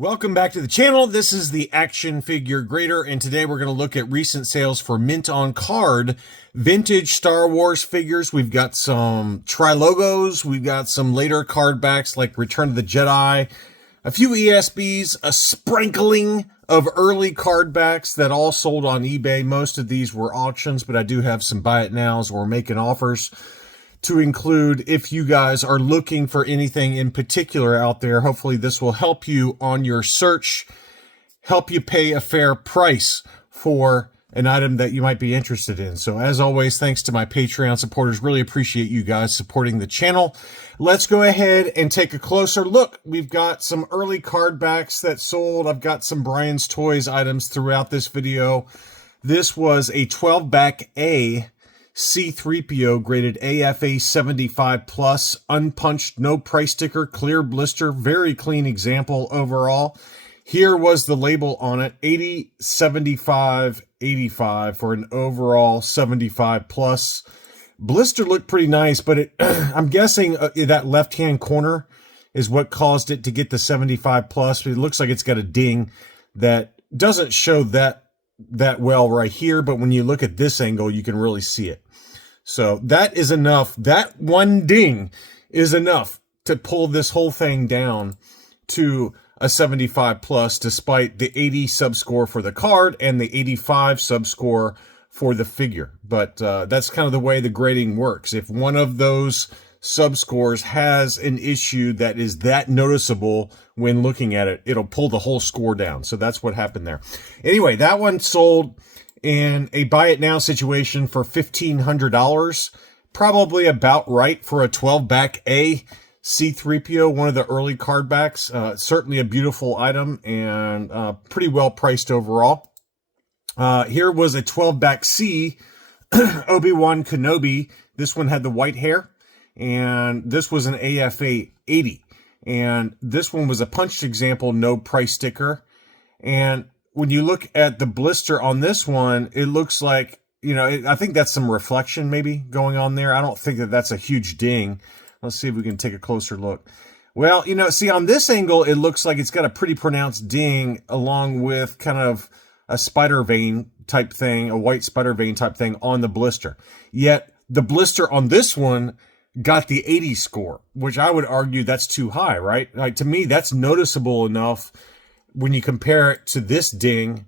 Welcome back to the channel. This is the Action Figure Grader, and today we're going to look at recent sales for Mint on Card vintage Star Wars figures. We've got some tri-logos, we've got some later card backs like Return of the Jedi, a few ESBs, a sprinkling of early card backs that all sold on eBay. Most of these were auctions, but I do have some buy it nows or making offers to include if you guys are looking for anything in particular out there. Hopefully this will help you on your search, help you pay a fair price for an item that you might be interested in. So as always, thanks to my Patreon supporters. Really appreciate you guys supporting the channel. Let's go ahead and take a closer look. We've got some early card backs that sold. I've got some Brian's Toys items throughout this video. This was a 12-back A C-3PO graded AFA 75 plus, unpunched, no price sticker, clear blister, very clean example overall. Here was the label on it, 80, 75, 85 for an overall 75 plus. Blister looked pretty nice, but I'm guessing that left-hand corner is what caused it to get the 75 plus. It looks like it's got a ding that doesn't show that well right here, but when you look at this angle, you can really see it. So that is enough. That one ding is enough to pull this whole thing down to a 75 plus, despite the 80 subscore for the card and the 85 subscore for the figure. But that's kind of the way the grading works. If one of those subscores has an issue that is that noticeable when looking at it, it'll pull the whole score down. So that's what happened there. Anyway, that one sold in a buy it now situation for $1,500. Probably about right for a 12-back A C-3PO, one of the early card backs. Certainly a beautiful item and pretty well priced overall. Here was a 12-back C Obi-Wan Kenobi. This one had the white hair, and this was an AFA 80. And this one was a punched example, no price sticker. And when you look at the blister on this one, it looks like, I think that's some reflection maybe going on there. I don't think that that's a huge ding. Let's see if we can take a closer look. Well, see on this angle, it looks like it's got a pretty pronounced ding along with kind of a spider vein type thing, a white spider vein type thing on the blister. Yet the blister on this one got the 80 score, which I would argue that's too high, right? Like, to me, that's noticeable enough when you compare it to this ding.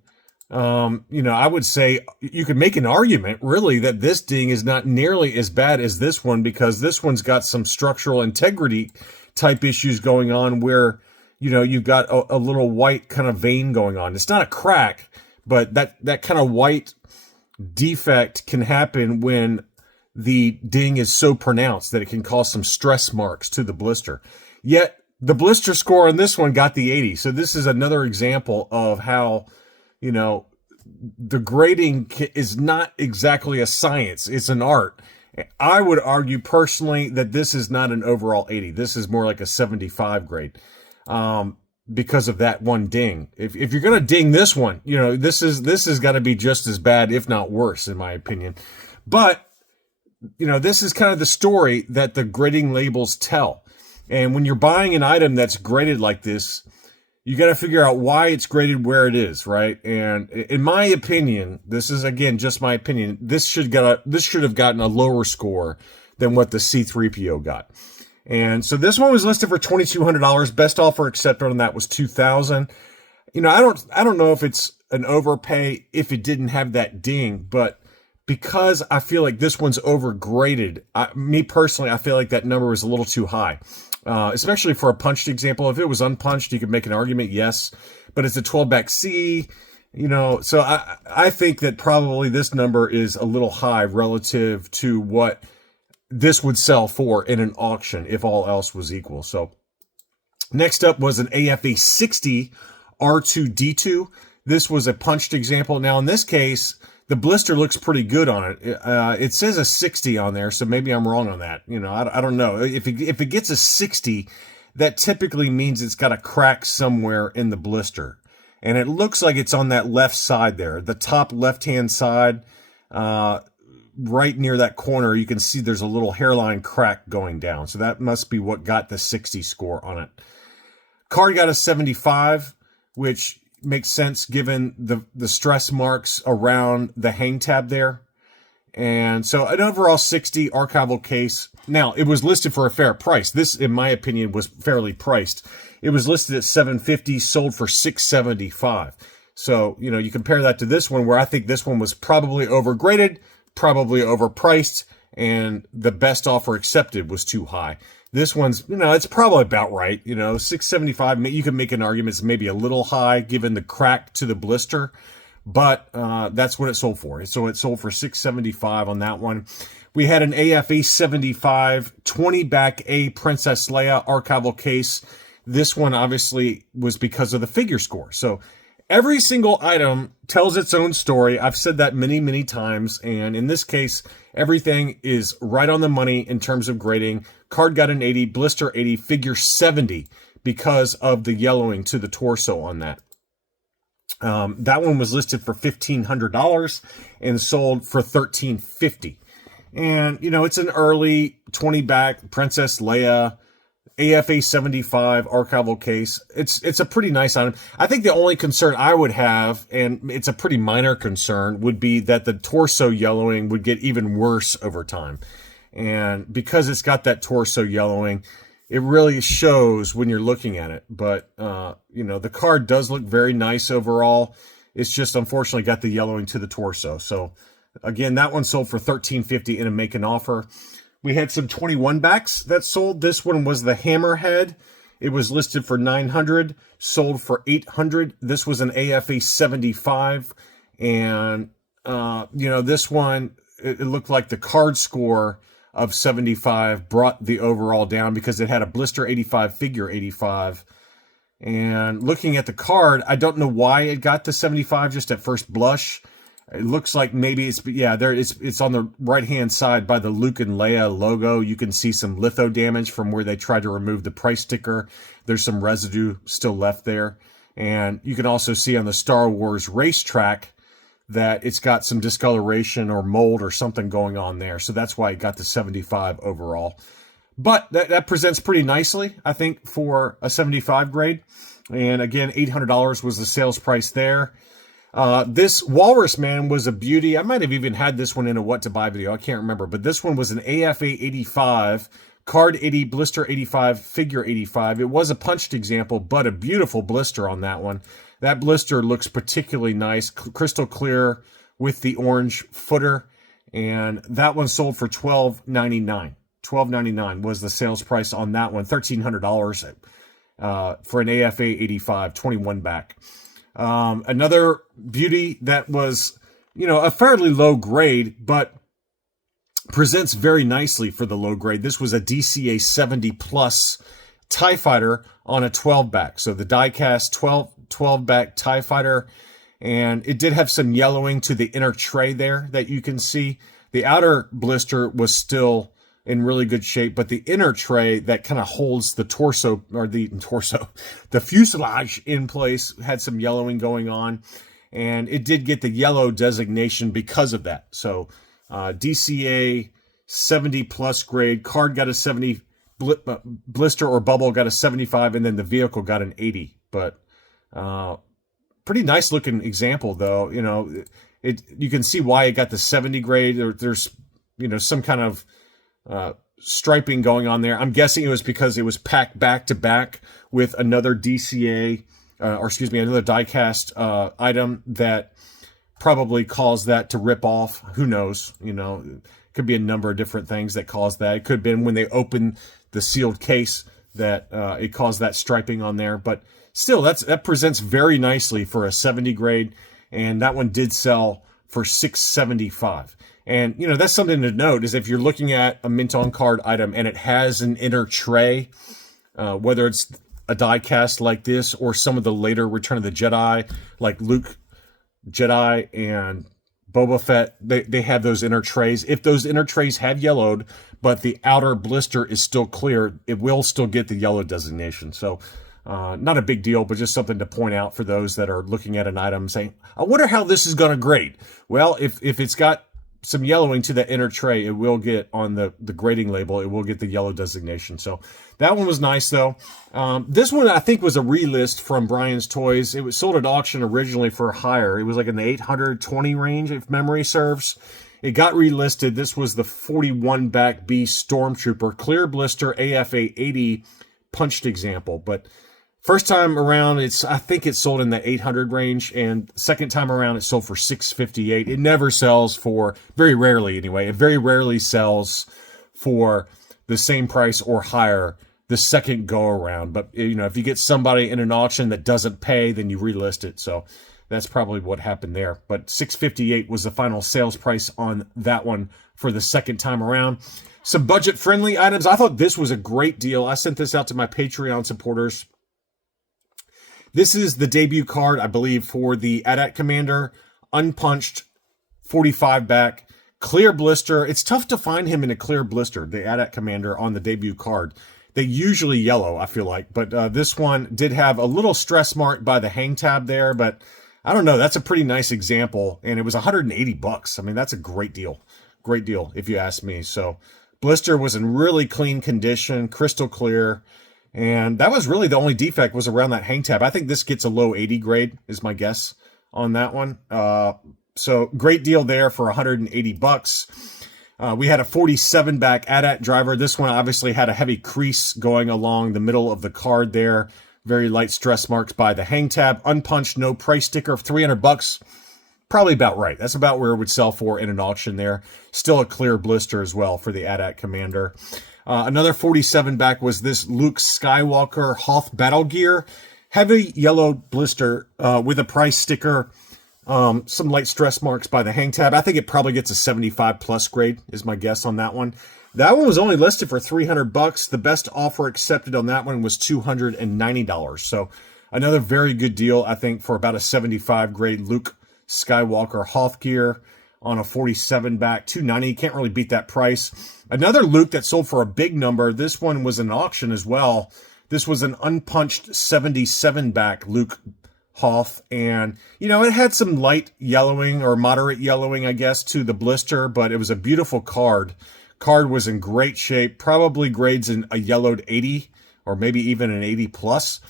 I would say you could make an argument really that this ding is not nearly as bad as this one, because this one's got some structural integrity type issues going on where, you've got a little white kind of vein going on. It's not a crack, but that kind of white defect can happen when the ding is so pronounced that it can cause some stress marks to the blister. Yet the blister score on this one got the 80. So this is another example of how, the grading is not exactly a science. It's an art. I would argue personally that this is not an overall 80. This is more like a 75 grade because of that one ding. If you're going to ding this one, this has got to be just as bad, if not worse, in my opinion. But, this is kind of the story that the grading labels tell. And when you're buying an item that's graded like this, you got to figure out why it's graded where it is, right? And in my opinion, this is, again, just my opinion, this should have gotten a lower score than what the C-3PO got. And so this one was listed for $2,200. Best offer accepted on that was $2,000. I don't know if it's an overpay if it didn't have that ding, but because I feel like this one's overgraded, me personally, I feel like that number is a little too high. Especially for a punched example. If it was unpunched, you could make an argument, yes. But it's a 12-back C, so I think that probably this number is a little high relative to what this would sell for in an auction if all else was equal. So next up was an AFA 60 R2-D2. This was a punched example. Now in this case, the blister looks pretty good on it. It says a 60 on there, so maybe I'm wrong on that. I don't know. If it gets a 60, that typically means it's got a crack somewhere in the blister. And it looks like it's on that left side there. The top left-hand side, right near that corner, you can see there's a little hairline crack going down. So that must be what got the 60 score on it. Card got a 75. which makes sense given the stress marks around the hang tab there. And so an overall 60 archival case. Now, it was listed for a fair price. This, in my opinion, was fairly priced. It was listed at $750, sold for $675. So, you know, you compare that to this one, where I think this one was probably overgraded, probably overpriced, and the best offer accepted was too high. This one's, you know, it's probably about right. You know, $675, you can make an argument it's maybe a little high given the crack to the blister. But that's what it sold for. So it sold for $675 on that one. We had an AFE 75 20-back A Princess Leia archival case. This one obviously was because of the figure score. So every single item tells its own story. I've said that many, many times. And in this case, everything is right on the money in terms of grading. Card got an 80, blister 80, figure 70 because of the yellowing to the torso on that. That one was listed for $1,500 and sold for $1,350. And, you know, it's an early 20-back Princess Leia AFA 75 archival case. It's a pretty nice item. I think the only concern I would have, and it's a pretty minor concern, would be that the torso yellowing would get even worse over time. And because it's got that torso yellowing, it really shows when you're looking at it. But, you know, the card does look very nice overall. It's just unfortunately got the yellowing to the torso. So, again, that one sold for $1,350 in a make an offer. We had some 21 backs that sold. This one was the Hammerhead. It was listed for $900, sold for $800. This was an AFA 75. And, you know, this one, it looked like the card score of 75 brought the overall down because it had a blister 85, figure 85. And looking at the card, I don't know why it got to 75 just at first blush. It looks like maybe it's, yeah, there it's on the right-hand side by the Luke and Leia logo. You can see some litho damage from where they tried to remove the price sticker. There's some residue still left there. And you can also see on the Star Wars racetrack that it's got some discoloration or mold or something going on there. So that's why it got to 75 overall. But that presents pretty nicely, I think, for a 75 grade. And again, $800 was the sales price there. This Walrus Man was a beauty. I might have even had this one in a what to buy video. I can't remember. But this one was an AFA 85, card 80, blister 85, figure 85. It was a punched example, but a beautiful blister on that one. That blister looks particularly nice, crystal clear with the orange footer. And that one sold for $1,299. $1,299 was the sales price on that one. $1,300 for an AFA 85, 21 back. Another beauty that was, you know, a fairly low grade, but presents very nicely for the low grade. This was a DCA 70 plus TIE Fighter on a 12 back. So the die-cast 12 back TIE Fighter, and it did have some yellowing to the inner tray there that you can see. The outer blister was still in really good shape, but the inner tray that kind of holds the torso, or the fuselage in place, had some yellowing going on, and it did get the yellow designation because of that. So DCA 70 plus grade, card got a 70, blister or bubble got a 75, and then the vehicle got an 80. But pretty nice looking example, though. You know, you can see why it got the 70 grade. There's, you know, some kind of striping going on there. I'm guessing it was because it was packed back to back with another DCA, another die-cast item that probably caused that to rip off. Who knows? You know, it could be a number of different things that caused that. It could have been when they opened the sealed case that it caused that striping on there. But still, that presents very nicely for a 70 grade, and that one did sell for $675. And, you know, that's something to note, is if you're looking at a mint on card item and it has an inner tray, whether it's a die cast like this or some of the later Return of the Jedi, like Luke, Jedi, and Boba Fett, they have those inner trays. If those inner trays have yellowed, but the outer blister is still clear, it will still get the yellow designation. So not a big deal, but just something to point out for those that are looking at an item saying, I wonder how this is going to grade. Well, if it's got some yellowing to the inner tray. It will get on the grading label. It will get the yellow designation. So that one was nice though. This one I think was a relist from Brian's Toys. It was sold at auction originally for higher. It was like in the 820 range if memory serves. It got relisted. This was the 41 back B Stormtrooper clear blister AFA 80 punched example. But first time around, I think it's sold in the 800 range, and second time around, it sold for 658. It never sells for, very rarely anyway, it very rarely sells for the same price or higher the second go around. But you know, if you get somebody in an auction that doesn't pay, then you relist it. So that's probably what happened there. But 658 was the final sales price on that one for the second time around. Some budget-friendly items. I thought this was a great deal. I sent this out to my Patreon supporters. This is the debut card, I believe, for the AT-AT Commander, unpunched, 45 back, clear blister. It's tough to find him in a clear blister, the AT-AT Commander, on the debut card. They usually yellow, I feel like, but this one did have a little stress mark by the hang tab there, but I don't know. That's a pretty nice example, and it was 180 bucks. I mean, that's a great deal. Great deal, if you ask me. So blister was in really clean condition, crystal clear. And that was really the only defect was around that hang tab. I think this gets a low 80 grade is my guess on that one. So great deal there for 180 bucks. We had a 47 back AT-AT driver. This one obviously had a heavy crease going along the middle of the card there. Very light stress marks by the hang tab. Unpunched, no price sticker of 300 bucks. Probably about right. That's about where it would sell for in an auction there. Still a clear blister as well for the AT-AT Commander. Another 47 back was this Luke Skywalker Hoth Battle Gear. Heavy yellow blister with a price sticker. Some light stress marks by the hang tab. I think it probably gets a 75 plus grade is my guess on that one. That one was only listed for 300 bucks. The best offer accepted on that one was $290. So another very good deal, I think, for about a 75 grade Luke Skywalker Hoth gear on a 47 back, $290. Can't really beat that price. Another Luke that sold for a big number. This one was an auction as well. This was an unpunched 77 back Luke Hoth, and you know, it had some light yellowing or moderate yellowing, I guess, to the blister, but it was a beautiful card. Card was in great shape, probably grades in a yellowed 80 or maybe even an 80 plus.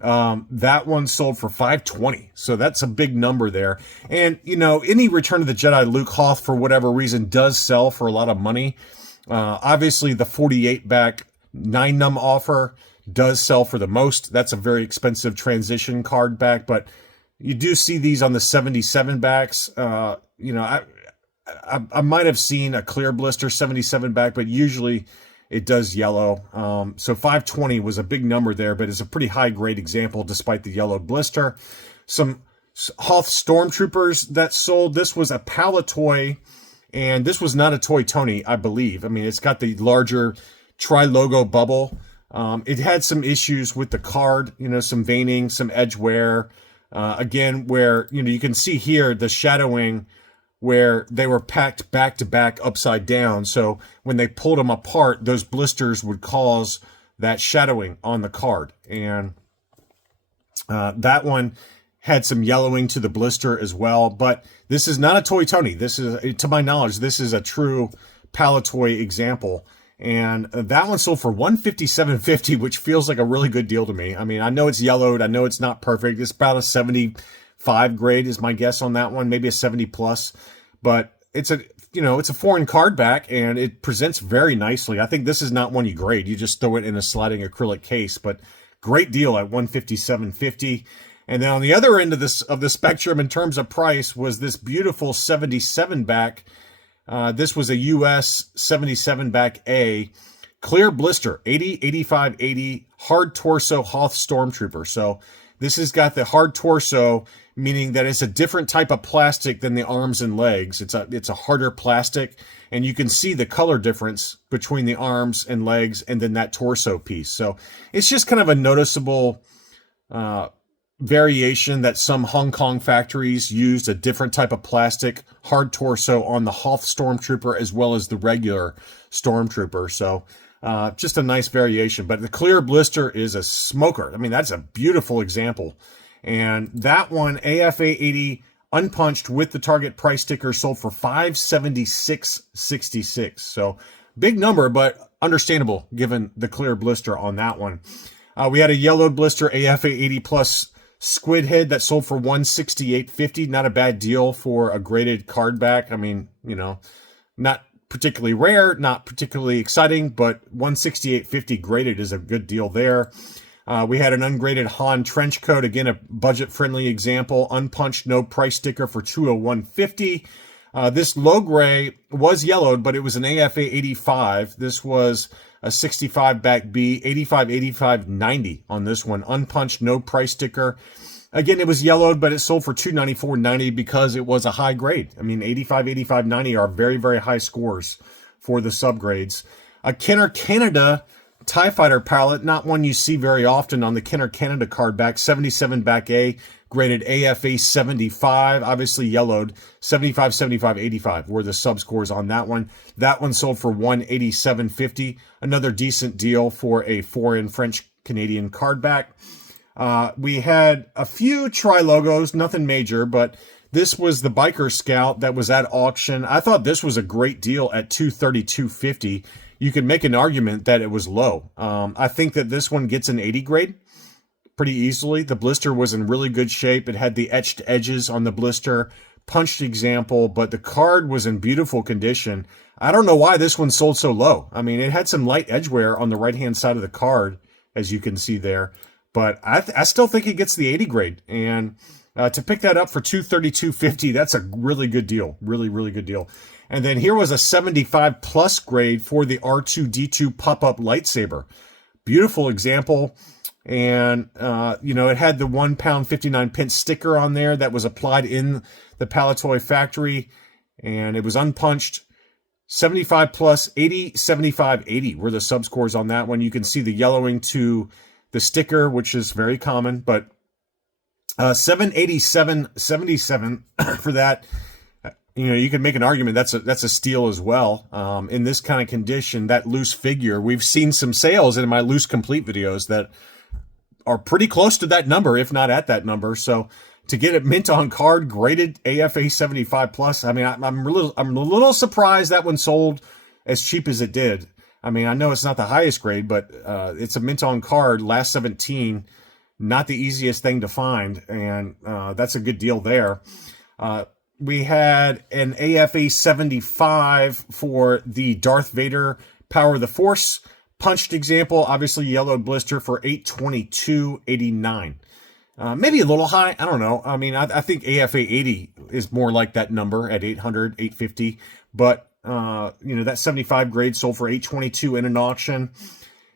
That one sold for $520, so that's a big number there. And you know, any Return of the Jedi Luke Hoth for whatever reason does sell for a lot of money. Obviously the 48 back 9-num offer does sell for the most. That's a very expensive transition card back, but you do see these on the 77 backs. You know, I might have seen a clear blister 77 back, but usually it does yellow. So 520 was a big number there, but it's a pretty high grade example despite the yellow blister. Some Hoth Stormtroopers that sold. This was a Palitoy, and this was not a Toy Tony, I believe. I mean, it's got the larger tri-logo bubble. It had some issues with the card, you know, some veining, some edge wear. Again, where, you know, you can see here the shadowing where they were packed back to back upside down. So when they pulled them apart, those blisters would cause that shadowing on the card. And that one had some yellowing to the blister as well. But this is not a Toy Tony. This is, to my knowledge, this is a true Palitoy example. And that one sold for $157.50, which feels like a really good deal to me. I mean, I know it's yellowed. I know it's not perfect. It's about a 75 grade is my guess on that one, maybe a 70 plus. But it's a, you know, it's a foreign card back, and it presents very nicely. I think this is not one you grade. You just throw it in a sliding acrylic case. But great deal at $157.50. And then on the other end of the spectrum in terms of price was this beautiful 77 back. This was a US 77 back A, clear blister, 80, 85, 80, hard torso Hoth Stormtrooper. So this has got the hard torso, meaning that it's a different type of plastic than the arms and legs. It's a harder plastic, and you can see the color difference between the arms and legs and then that torso piece. So it's just kind of a noticeable variation that some Hong Kong factories used a different type of plastic hard torso on the Hoth Stormtrooper as well as the regular Stormtrooper. So just a nice variation, but the clear blister is a smoker. I mean, that's a beautiful example. And that one, AFA 80 unpunched with the target price sticker, sold for $576.66. So big number, but understandable given the clear blister on that one. We had a yellowed blister AFA 80 plus squid head that sold for $168.50. Not a bad deal for a graded card back. I mean, you know, not particularly rare, not particularly exciting, but $168.50 graded is a good deal there. We had an ungraded Han trench coat, again, a budget-friendly example, unpunched, no price sticker for $201.50. This low gray was yellowed, but it was an AFA 85. This was a 65 back B, 85, 85, 90 on this one. Unpunched, no price sticker. Again, it was yellowed, but it sold for $294.90 because it was a high grade. I mean, 85, 85, 90 are very, very high scores for the subgrades. A Kenner Canada TIE Fighter palette, not one you see very often on the Kenner Canada card back. 77 back A, graded AFA 75, obviously yellowed. 75, 75, 85 were the sub scores on that one. That one sold for $187.50. Another decent deal for a foreign French-Canadian card back. We had a few tri-logos, nothing major, but this was the Biker Scout that was at auction. I thought this was a great deal at $232.50. You could make an argument that it was low. I think that this one gets an 80 grade pretty easily. The blister was in really good shape. It had the etched edges on the blister, punched example, but the card was in beautiful condition. I don't know why this one sold so low. I mean, it had some light edge wear on the right-hand side of the card, as you can see there. But I still think it gets the 80 grade. And to pick that up for $232.50, that's a really good deal. Really, really good deal. And then here was a 75 plus grade for the R2-D2 pop-up lightsaber. Beautiful example. And, you know, it had the 1 pound 59 pence sticker on there that was applied in the Palitoy factory. And it was unpunched. 75 plus, 80, 75, 80 were the sub scores on that one. You can see the yellowing to the sticker, which is very common, but 787.77 for that. You know, you can make an argument that's a steal as well. In this kind of condition, that loose figure, we've seen some sales in my loose complete videos that are pretty close to that number, if not at that number. So to get it mint on card, graded AFA 75 plus, I mean, I'm a little surprised that one sold as cheap as it did. I mean, I know it's not the highest grade, but it's a mint on card, last 17, not the easiest thing to find, and that's a good deal there. We had an AFA 75 for the Darth Vader Power of the Force punched example, obviously yellowed blister for $822.89. Maybe a little high, I don't know. I mean, I think AFA 80 is more like that number at $800, $850, but you know, that 75 grade sold for $822 in an auction.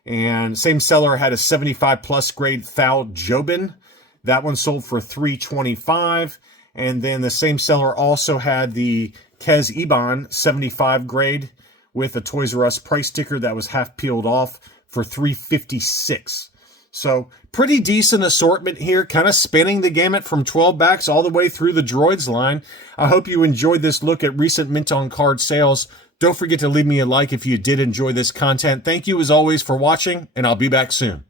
And same seller had a 75 plus grade Thal Jobin. That one sold for $325. And then the same seller also had the Kez Iban 75 grade with a Toys R Us price sticker that was half peeled off for $356. So pretty decent assortment here, kind of spanning the gamut from 12 backs all the way through the droids line. I hope you enjoyed this look at recent mint on card sales. Don't forget to leave me a like if you did enjoy this content. Thank you as always for watching, and I'll be back soon.